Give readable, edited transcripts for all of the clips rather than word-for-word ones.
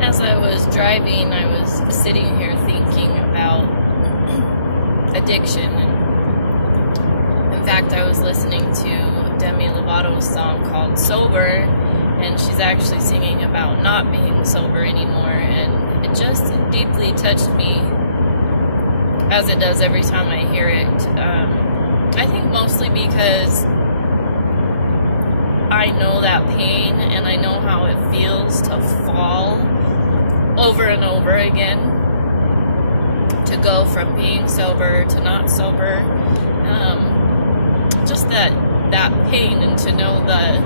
As I was driving, I was sitting here thinking about addiction. And in fact, I was listening to Demi Lovato's song called Sober, and she's actually singing about not being sober anymore. And it just deeply touched me, as it does every time I hear it. I think mostly because I know that pain and I know how it feels to fall over and over again, to go from being sober to not sober. Just that pain, and to know the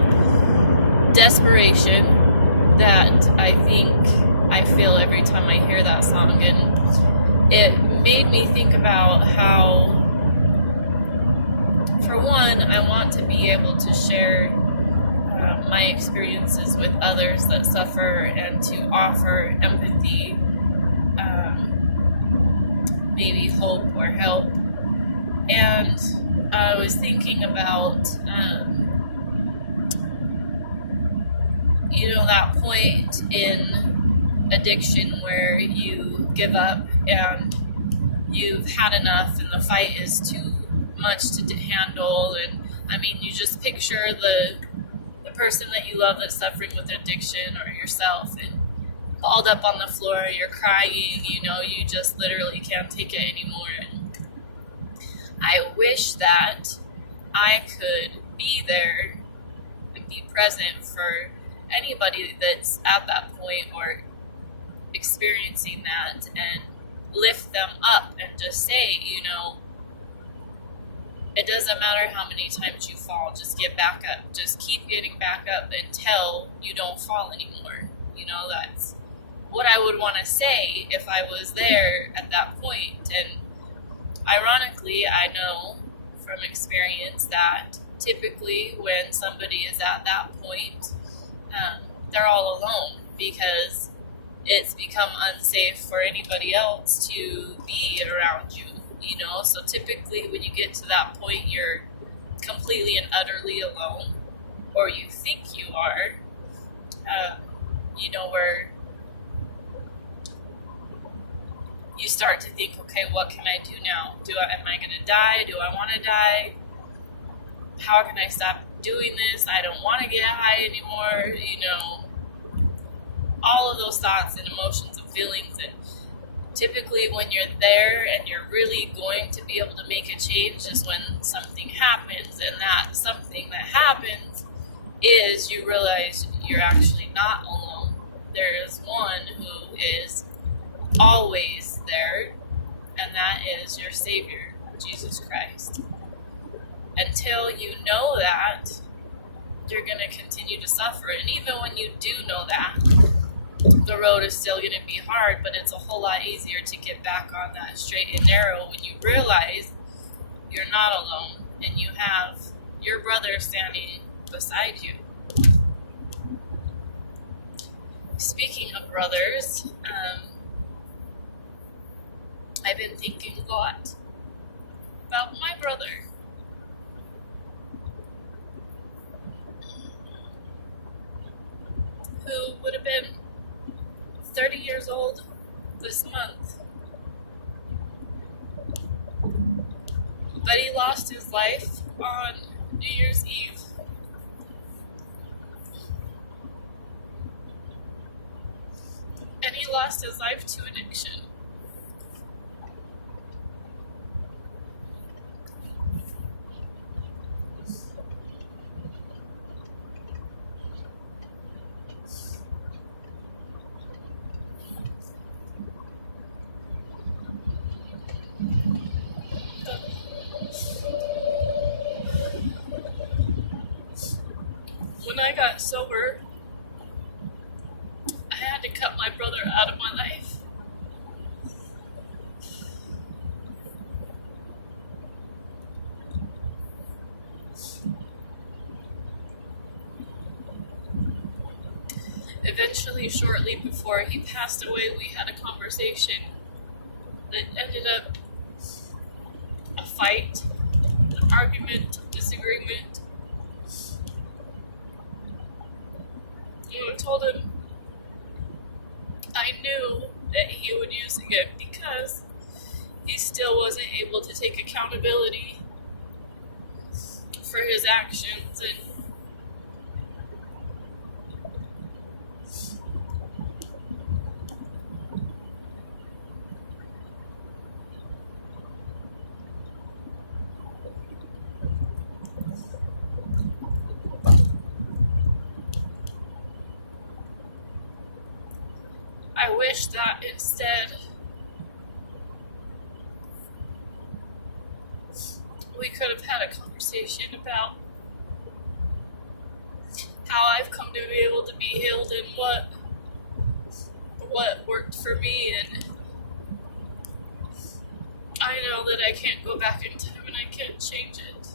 desperation that I think I feel every time I hear that song. And it made me think about how, for one, I want to be able to share my experiences with others that suffer, and to offer empathy, maybe hope or help. And I was thinking about, that point in addiction where you give up and you've had enough and the fight is too much to handle. And I mean, you just picture the person that you love that's suffering with addiction, or yourself, and balled up on the floor, you're crying, you just literally can't take it anymore. And I wish that I could be there and be present for anybody that's at that point or experiencing that, and lift them up and just say, it doesn't matter how many times you fall, just get back up. Just keep getting back up until you don't fall anymore. That's what I would want to say if I was there at that point. And ironically, I know from experience that typically when somebody is at that point, they're all alone, because it's become unsafe for anybody else to be around you. So typically when you get to that point, you're completely and utterly alone, or you think you are, where you start to think, okay, what can I do now? Am I going to die? Do I want to die? How can I stop doing this? I don't want to get high anymore. All of those thoughts and emotions and feelings. And typically when you're there and you're really going to be able to make a change is when something happens. And that something that happens is you realize you're actually not alone. There is one who is always there, and that is your Savior, Jesus Christ. Until you know that, you're going to continue to suffer. And even when you do know that, the road is still going to be hard, but it's a whole lot easier to get back on that straight and narrow when you realize you're not alone and you have your brother standing beside you. Speaking of brothers, I've been thinking a lot about my brother. Who would have been 30 years old this month. But he lost his life on New Year's Eve. And he lost his life to addiction. When I got sober, I had to cut my brother out of my life. Eventually, shortly before he passed away, we had a conversation that ended up a fight, an argument, disagreement. And I told him I knew that he would use it because he still wasn't able to take accountability for his actions. And I wish that instead we could have had a conversation about how I've come to be able to be healed and what worked for me. And I know that I can't go back in time and I can't change it.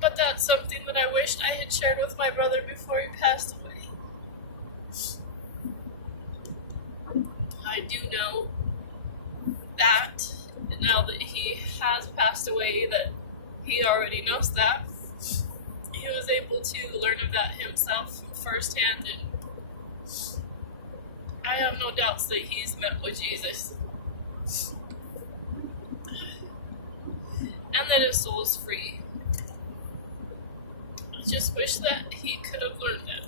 But that's something that I wished I had shared with my brother before he passed away. I do know that now that he has passed away, that he already knows that. He was able to learn of that himself firsthand, and I have no doubts that he's met with Jesus. And that his soul is free. I just wish that he could have learned that.